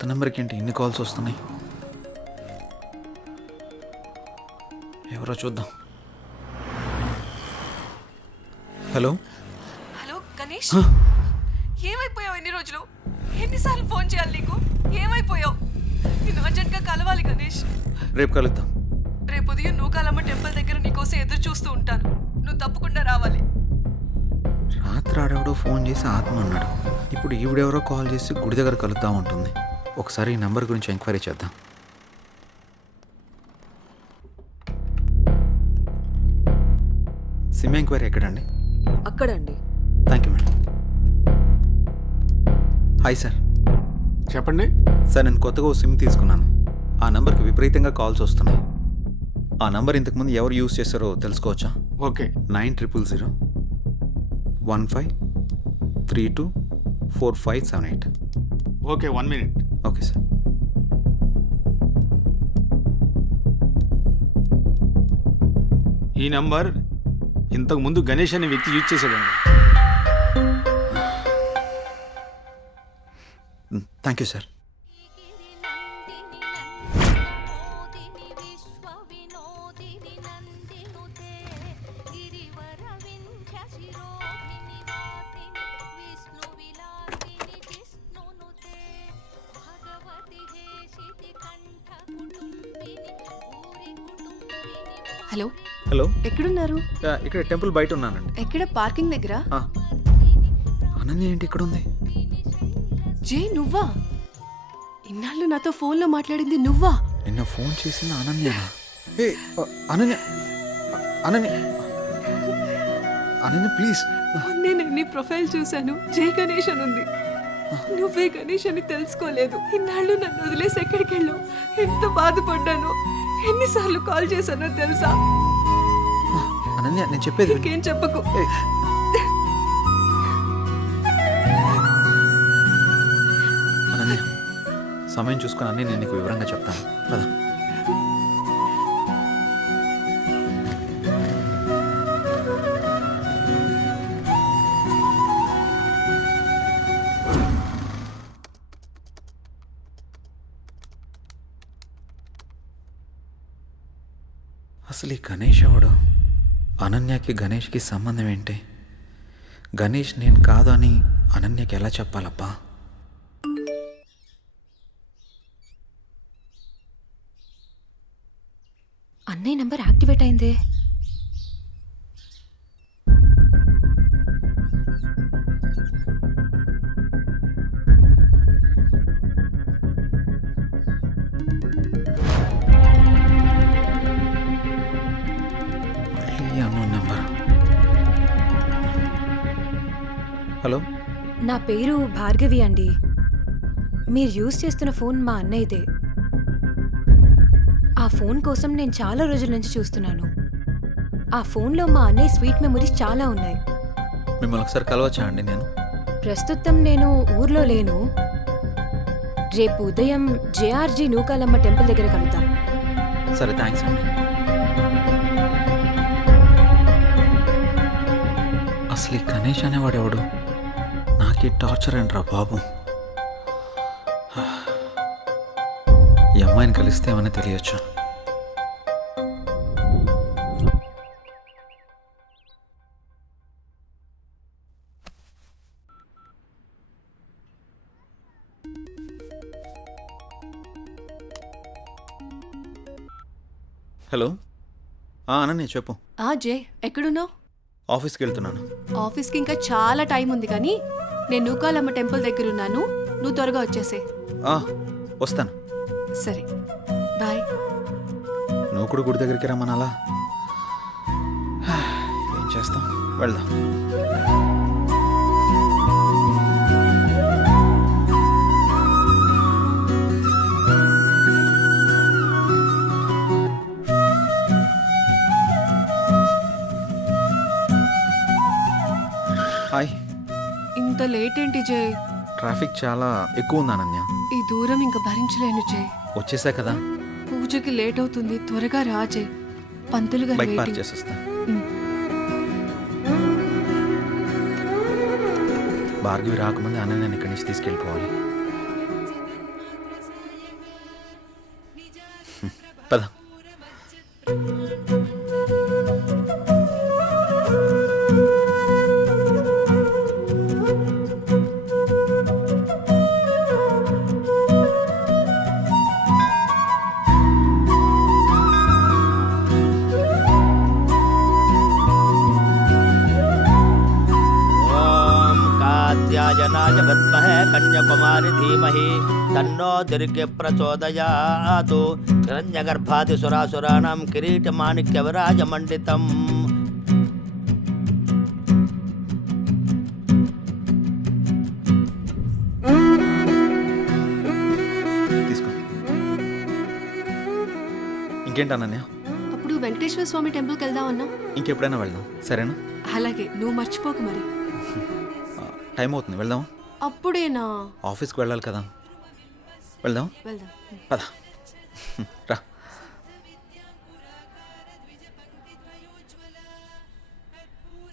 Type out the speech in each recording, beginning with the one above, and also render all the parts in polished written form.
కొత్త నెంబర్కి ఏంటి ఇన్ని కాల్స్ వస్తున్నాయి? ఎవరో చూద్దాం. హలో హలో గణేష్, ఏమైపోయావు? ఎన్ని రోజులు, ఎన్నిసార్లు ఫోన్ చేయాలి నీకు? ఏమైపోయావు? నేను అర్జెంట్గా కలవాలి గణేష్. రేపు కలుద్దాం. రేపు ఉదయం నూకాలమ్మ టెంపుల్ దగ్గర నీకోసం ఎదురు చూస్తూ ఉంటాను. నువ్వు తప్పకుండా రావాలి. రాత్రి ఆడెవడో ఫోన్ చేసి ఆత్మ అన్నాడు. ఇప్పుడు ఈవిడెవరో కాల్ చేసి గుడి దగ్గర కలుద్దాం ఉంటుంది. ఒకసారి ఈ నెంబర్ గురించి ఎంక్వైరీ చేద్దాం. సిమ్ ఎంక్వైరీ ఎక్కడండి? అక్కడండి. Thank you madam. Hi sir. చెప్పండి. సార్, నేను కొత్తగా ఓ సిమ్ తీసుకున్నాను. ఆ నెంబర్కి విపరీతంగా కాల్స్ వస్తున్నాయి. ఆ నెంబర్ ఇంతకుముందు ఎవరు యూజ్ చేస్తారో తెలుసుకోవచ్చా? Okay. 900015324578. Okay, 1 minute. Okay sir. ఈ నంబర్ ఇంతకు ముందు గణేష్ అనే వ్యక్తి యూజ్ చేశాడండి. Thank you sir. Hello hello, ఎక్కడున్నారు? ఇక్కడ టెంపుల్ బయట ఉన్నానండి. ఎక్కడ? పార్కింగ్ దగ్గర. అనన్య ఏంటి ఇక్కడ ఉంది? జే, నువ్వా? ఇన్నాళ్ళు నాతో ఫోన్లో మాట్లాడింది నువ్వా? నిన్న ఫోన్ చేసింది అనన్యనా? ఏ అనన్య, అనన్య, అనన్య ప్లీజ్. నేను నీ ప్రొఫైల్ చూశాను, జే గణేష్ అని ఉంది. నువ్వే గణేష్ అని తెలుసుకోలేదు. ఇన్నాళ్ళు నన్ను వదిలేసి ఎక్కడికి వెళ్ళావు? ఎంత బాధపడ్డానో, ఎన్నిసార్లు కాల్ చేశానో తెలుసా? అనన్య, నేను చెప్పేది విను. ఇంకేం చెప్పకు. అనన్య, సమయం చూసుకుని అన్నీ నేను నీకు వివరంగా చెప్తాను కదా. అసలు ఈ గణేష్ ఎవడు? అనన్యకి గణేష్కి సంబంధం ఏంటి? గణేష్ నేను కాదు అని అనన్యకి ఎలా చెప్పాలబ్బా? అన్నయ్య నంబర్ యాక్టివేట్ అయిందే. Unknown number. హలో, నా పేరు భార్గవి అండి. మీరు యూజ్ చేస్తున్న ఫోన్ మా అన్నయ్యదే. ఆ ఫోన్ కోసం నేను చాలా రోజుల నుంచి చూస్తున్నాను. ఆ ఫోన్లో మా అన్నయ్య స్వీట్ మెమరీస్ చాలా ఉన్నాయి. మిమ్మల్ని ఒకసారి కలవచ్చా అండి? నేను ప్రస్తుతం నేను ఊర్లో లేను. రేపు ఉదయం జేఆర్జీ నూకాలమ్మ టెంపుల్ దగ్గర కలుద్దాం. సరే, థ్యాంక్స్ అండి. అసలు ఈ గణేష్ అనేవాడు ఎవడు? నాకు ఈ టార్చర్ ఏంట్రా బాబు. ఈ అమ్మాయిని కలిస్తే ఏమని తెలియచ్చు. హలో, అనన్య చెప్పు. జే, ఎక్కడున్నావు? ఆఫీస్కి వెళ్తున్నాను. ఆఫీస్కి ఇంకా చాలా టైం ఉంది, కానీ నేను నూకాలమ్మ టెంపుల్ దగ్గర ఉన్నాను. నువ్వు త్వరగా వచ్చేసే. వస్తాను. సరే, బాయ్. నువ్వు కూడా గుడి దగ్గరికి రమ్మనాలా? ఏం చేస్తాం, వెళ్దాం. హాయ్. ఇంత లేట్ ఏంటి జే? ట్రాఫిక్ చాలా ఎక్కువ ఉంది అనన్య. ఈ దూరం ఇంకా భరించలేను జే. వచ్చేసా కదా. పూజకి లేట్ అవుతుంది, త్వరగా రా జే. పంతులు గారు బైక్ పార్క్ వెయిటింగ్. చేసేస్తా. భార్గవి రాకముందే అనన్యని ఇక్కడి నుంచి తీసుకెళ్ళిపోవాలి. పద. ఓం కాత్యాయనాయ విద్మహే కన్యాకుమారి ధీమహి తన్నో దుర్గే ప్రచోదయాతు హిరణ్యగర్భాది సురాసురాణం కిరీటమాణిక్య విరాజమండితం. తీసుకో. ఇంకేంటి అనన్య? అప్పుడు వెంకటేశ్వర స్వామి టెంపుల్కి వెళ్దామన్నా. ఇంకెప్పుడైనా వెళ్దాం, సరేనా? అలాగే, నువ్వు మర్చిపోకు మరి. టైం అవుతుంది, వెళ్దాం. అప్పుడేనా? ఆఫీస్కి వెళ్ళాలి కదా, వెళ్దాం. వెళ్దాం. పద. రా.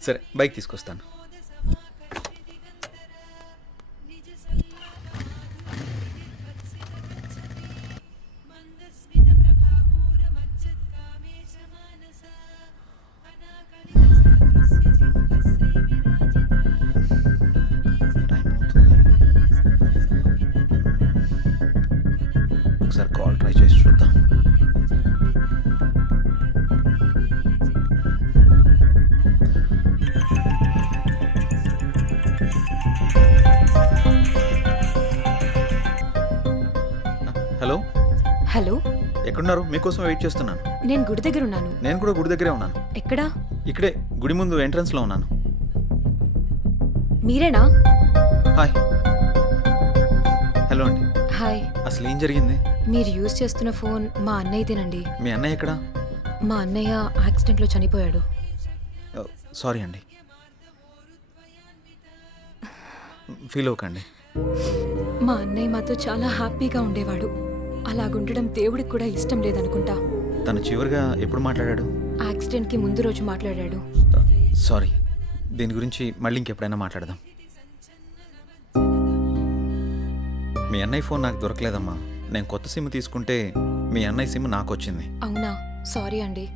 సరే, బైక్ తీసుకొస్తాను. ఒకసారి కాల్ ట్రై చేసి చూద్దాం. హలో, హలో, ఎక్కడున్నారు? మీకోసం వెయిట్ చేస్తున్నాను. నేను గుడి దగ్గర ఉన్నాను. నేను కూడా గుడి దగ్గరే ఉన్నాను. ఎక్కడా? ఇక్కడే గుడి ముందు ఎంట్రన్స్లో ఉన్నాను. మీరేనా? హాయ్. హలో అండి. హాయ్. అసలు ఏం జరిగింది? మీరు యూజ్ చేస్తున్న ఫోన్ మా అన్నయ్యదేనండి. మీ అన్నయ్య ఎక్కడా? మా అన్నయ్య యాక్సిడెంట్లో చనిపోయాడు. సారీ అండి. ఫీల్ అవ్వకండి. మా అన్నయ్య మాతో చాలా హ్యాపీగా ఉండేవాడు. అలాగుండడం దేవుడికి కూడా ఇష్టం లేదనుకుంటా. తను చివరిగా ఎప్పుడు మాట్లాడాడు? యాక్సిడెంట్కి ముందు రోజు మాట్లాడాడు. సారీ, దీని గురించి మళ్ళీ ఇంకెప్పుడైనా మాట్లాడదాం. మీ అన్నయ్య ఫోన్ నాకు దొరకలేదమ్మా. నేను కొత్త సిమ్ తీసుకుంటే మీ అన్నయ్య సిమ్ నాకు వచ్చింది. అవునా? సారీ అండి.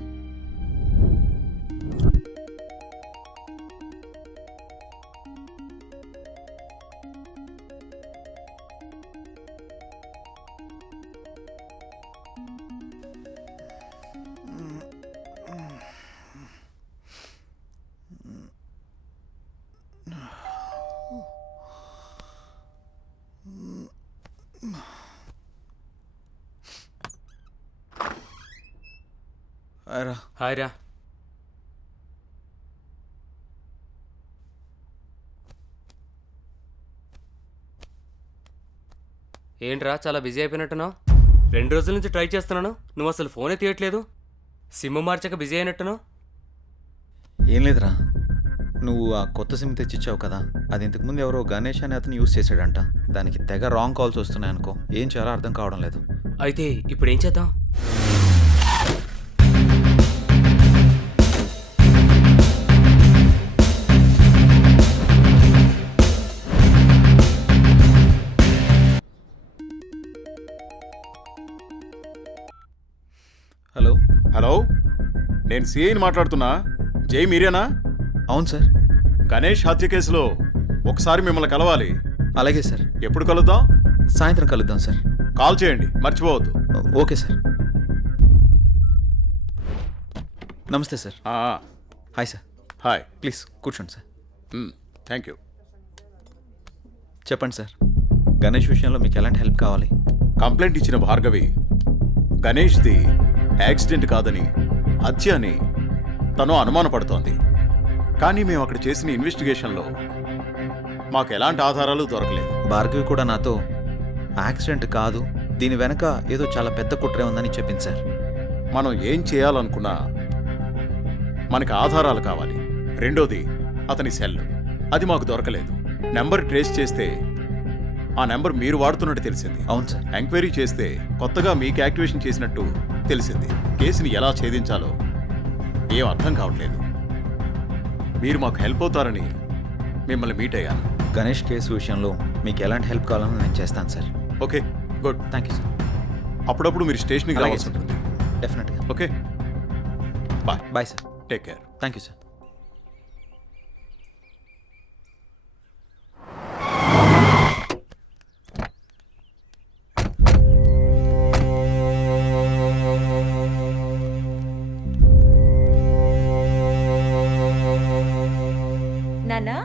అరా, హాయ్ రా. ఏంట్రా చాలా బిజీ అయిపోయినట్టున్నావు? 2 రోజుల నుంచి ట్రై చేస్తున్నాను, నువ్వు అసలు ఫోనే తీయట్లేదు. సిమ్ మార్చాక బిజీ అయినట్టున్నావు. ఏం లేదురా, నువ్వు ఆ కొత్త సిమ్ తెచ్చిచ్చావు కదా, అది ఇంతకుముందు ఎవరో గణేష్ అనే అతను యూజ్ చేశాడంట. దానికి తెగ రాంగ్ కాల్స్ వస్తున్నాయి అనుకో. ఏం చేయాలో అర్థం కావడం లేదు. అయితే ఇప్పుడు ఏం చేద్దాం? హలో. హలో, నేను సిఐని మాట్లాడుతున్నా. జై మీరేనా? అవును సార్. గణేష్ హత్య కేసులో ఒకసారి మిమ్మల్ని కలవాలి. అలాగే సార్. ఎప్పుడు కలుద్దాం? సాయంత్రం కలుద్దాం సార్. కాల్ చేయండి, మర్చిపోవద్దు. Okay sir. నమస్తే sir. Hi sir. Hi. Please కూర్చోండి సార్. Thank you. చెప్పండి సార్, గణేష్ విషయంలో మీకు ఎలాంటి హెల్ప్ కావాలి? కంప్లైంట్ ఇచ్చిన భార్గవి గణేష్ది యాక్సిడెంట్ కాదని హత్య అని తను అనుమానపడుతోంది. కానీ మేము అక్కడ చేసిన ఇన్వెస్టిగేషన్లో మాకు ఎలాంటి ఆధారాలు దొరకలేదు. భార్గవి కూడా నాతో యాక్సిడెంట్ కాదు, దీని వెనక ఏదో చాలా పెద్ద కుట్రే ఉందని చెప్పింది సార్. మనం ఏం చేయాలనుకున్నా మనకి ఆధారాలు కావాలి. రెండోది అతని సెల్, అది మాకు దొరకలేదు. నెంబర్ ట్రేస్ చేస్తే ఆ నెంబర్ మీరు వాడుతున్నట్టు తెలిసింది. అవును సార్. ఎంక్వైరీ చేస్తే కొత్తగా మీకు యాక్టివేషన్ చేసినట్టు తెలిసింది. కేసుని ఎలా ఛేదించాలో ఏం అర్థం కావట్లేదు. మీరు మాకు హెల్ప్ అవుతారని మిమ్మల్ని మీట్ అయ్యాను. గణేష్ కేసు విషయంలో మీకు ఎలాంటి హెల్ప్ కావాలని నేను చేస్తాను sir. Okay, good. Thank you sir. అప్పుడప్పుడు మీరు స్టేషన్కి అలాగే రావాల్సి సార్. ఉంటుంది. డెఫినెట్గా. Okay bye. Bye sir. Take care. Thank you sir. నానా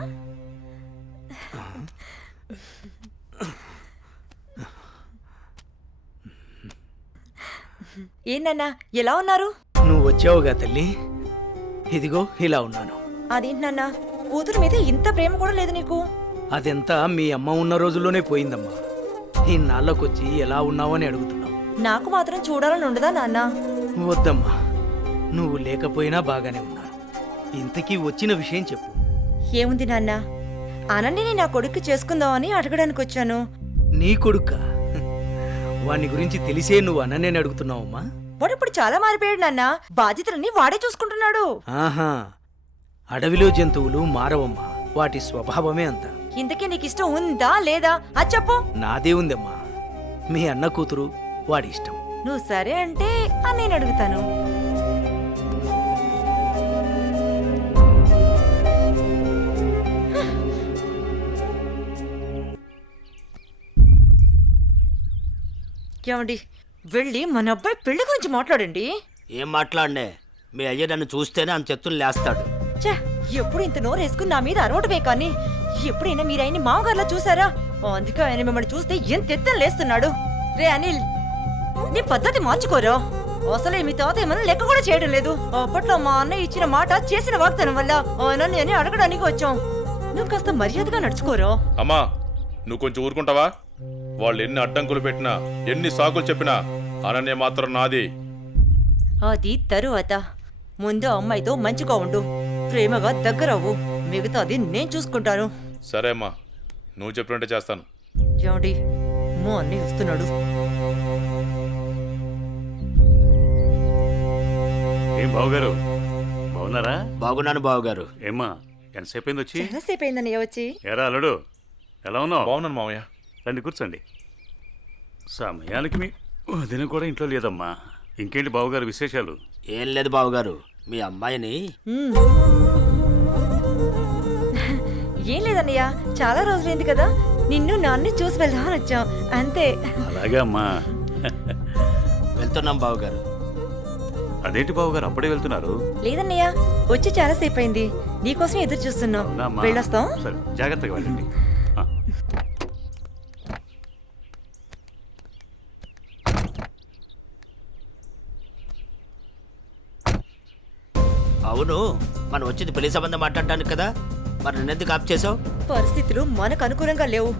ఏంటన్నా ఎలా ఉన్నారు? నువ్వు వచ్చావుగా తల్లి, ఇదిగో ఇలా ఉన్నాను. అదేంటి నాన్న, కూతురు మీద ఇంత ప్రేమ కూడా లేదు నీకు? అదెంతా మీ అమ్మ ఉన్న రోజుల్లోనే పోయిందమ్మా. ఇన్నాళ్ళకొచ్చి ఎలా ఉన్నావు అని అడుగుతున్నావు. నాకు మాత్రం చూడాలని ఉండదా నాన్న? వద్దమ్మా, నువ్వు లేకపోయినా బాగానే ఉన్నాను. ఇంతకీ వచ్చిన విషయం చెప్పు. ఏముంది నాన్న, అనన్యని నా కొడుకు చేసుకుందామని అడగడానికి వచ్చాను. నీ కొడుక్క? వాణ్ణి గురించి తెలిసే నువ్వు అన్ననే అడుగుతున్నావమ్మా? వాడు ఇప్పుడు చాలా మారిపోయాడు నాన్న, బాధ్యతలన్నీ వాడే చూసుకుంటున్నాడు. ఆహా, అడవిలో జంతువులు మారవమ్మా, వాటి స్వభావమే అంత. ఇంతకీ నీకు ఇష్టం ఉందా లేదా అది చెప్పు. నాదే ఉందమ్మా, మీ అన్న కూతురు, వాడి ఇష్టం. నువ్వు సరే అంటే నేను అడుగుతాను. ఏమండి, వెళ్ళి మన అబ్బాయి పెళ్లి గురించి మాట్లాడండి. ఏం మాట్లాడనే? మీ అయ్య నన్ను చూస్తేనే అంత ఎత్తులు లేస్తాడు. ఛే, ఎప్పుడు ఇంత నోరు వేసుకుని నా మీద అరవటమే కానీ ఎప్పుడైనా మీరు ఆయన్ని మామగారులా చూసారా? అందుకే ఆయన మిమ్మల్ని చూస్తే ఎంత ఎత్తున లేస్తున్నాడు. రే అనిల్, నీ పద్ధతి మార్చుకోరా. అసలే మీ తాత ఏమన్నా లెక్క కూడా చేయడం లేదు. అప్పట్లో మా అన్నయ్య ఇచ్చిన మాట చేసిన వాగ్దానం వల్ల ఆయన నేను అడగడానికి వచ్చాం. నువ్వు కాస్త మర్యాదగా నడుచుకోరా. అమ్మా, నువ్వు కొంచెం ఊరుకుంటావా? వాళ్ళు ఎన్ని అడ్డంకులు పెట్టినా, ఎన్ని సాకులు చెప్పినా అనన్య మాత్రం నాది. అది తరువాత. ముందు అమ్మాయితో మంచిగా ఉండు, ప్రేమగా దగ్గరవ్వు. మిగతాది నేను చూసుకుంటాను. సరే అమ్మా, నువ్వు చెప్పినట్టే చేస్తాను. ఏమండి, మా అన్నయ్య వస్తున్నాడు. ఏం బావగారు, బాగున్నారా? బాగున్నాను బావగారు. ఏమ్మా, ఎంతసేపు అయింది వచ్చి? చాలాసేపు అయిందన్నయ్య వచ్చి. ఎరా అల్లుడు, ఎలా ఉన్నావు? బాగున్నాను మామయ్య. రండి కూర్చోండి. సమయానికి మీ వదిన కూడా ఇంట్లో లేదమ్మా. ఇంకేంటి బావగారు విశేషాలు? ఏం లేదు బావగారు, మీ అమ్మాయిని ఏం లేదన్నయ్య, చాలా రోజులైంది కదా, నిన్ను నాన్ని చూసి వెళ్దామని వచ్చాం అంతే. అలాగే అమ్మా. వెళ్తున్నాం బావగారు. అదేంటి బావగారు అప్పుడే వెళ్తున్నారు? లేదన్నయ్య, వచ్చి చాలాసేపు అయింది, నీకోసం ఎదురు చూస్తున్నాం. అవునా అమ్మా? వెళ్ళొస్తాం. సరే, జాగ్రత్తగా వెళ్ళండి. ఆ. అవును, మనం వచ్చింది పెళ్లి సంబంధం మాట్లాడడానికి కదా, మరి నన్నెందుకు ఆప్ చేసావు? పరిస్థితులు మనకు అనుకూలంగా లేవు.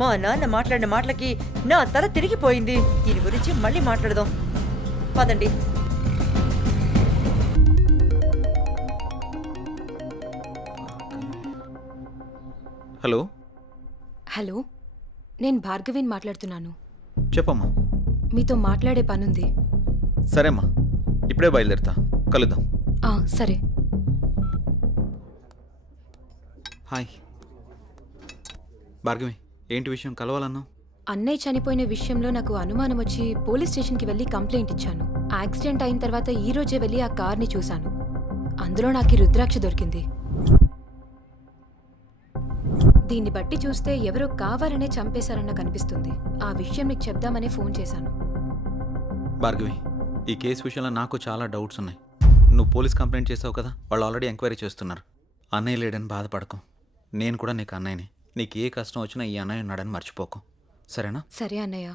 మా నాన్న మాట్లాడిన మాటలకి నా తల తిరిగిపోయింది. దీని గురించి మళ్ళీ మాట్లాడదాం, పదండి. హలో. హలో, నేను భార్గవిని మాట్లాడుతున్నాను. చెప్పమ్మా. మీతో మాట్లాడే పనుంది. సరేమ్మా, ఇప్పుడే బయలుదేరుతా, కలుద్దాం. సరే. హాయ్ భార్గవి, ఏంటి విషయం, కలవాలన్నా? అన్నయ్య చనిపోయిన విషయంలో నాకు అనుమానం వచ్చి పోలీస్ స్టేషన్కి వెళ్ళి కంప్లైంట్ ఇచ్చాను. యాక్సిడెంట్ అయిన తర్వాత ఈ రోజే వెళ్ళి ఆ కార్ని చూశాను. అందులో నాకు ఈ రుద్రాక్ష దొరికింది. దీన్ని బట్టి చూస్తే ఎవరో కావాలనే చంపేశారన్న కనిపిస్తుంది. ఆ విషయం నీకు చెప్దామనే ఫోన్ చేశాను. భార్గవి, ఈ కేసు విషయంలో నాకు చాలా డౌట్స్ ఉన్నాయి. నువ్వు పోలీస్ కంప్లైంట్ చేసావు కదా, వాళ్ళు ఆల్రెడీ ఎంక్వైరీ చేస్తున్నారు. అన్నయ్య లేడని బాధపడకు, నేను కూడా నీకు అన్నయ్యని. నీకు ఏ కష్టం వచ్చినా ఈ అన్నయ్య ఉన్నాడని మర్చిపోకు, సరేనా? సరే అన్నయ్య.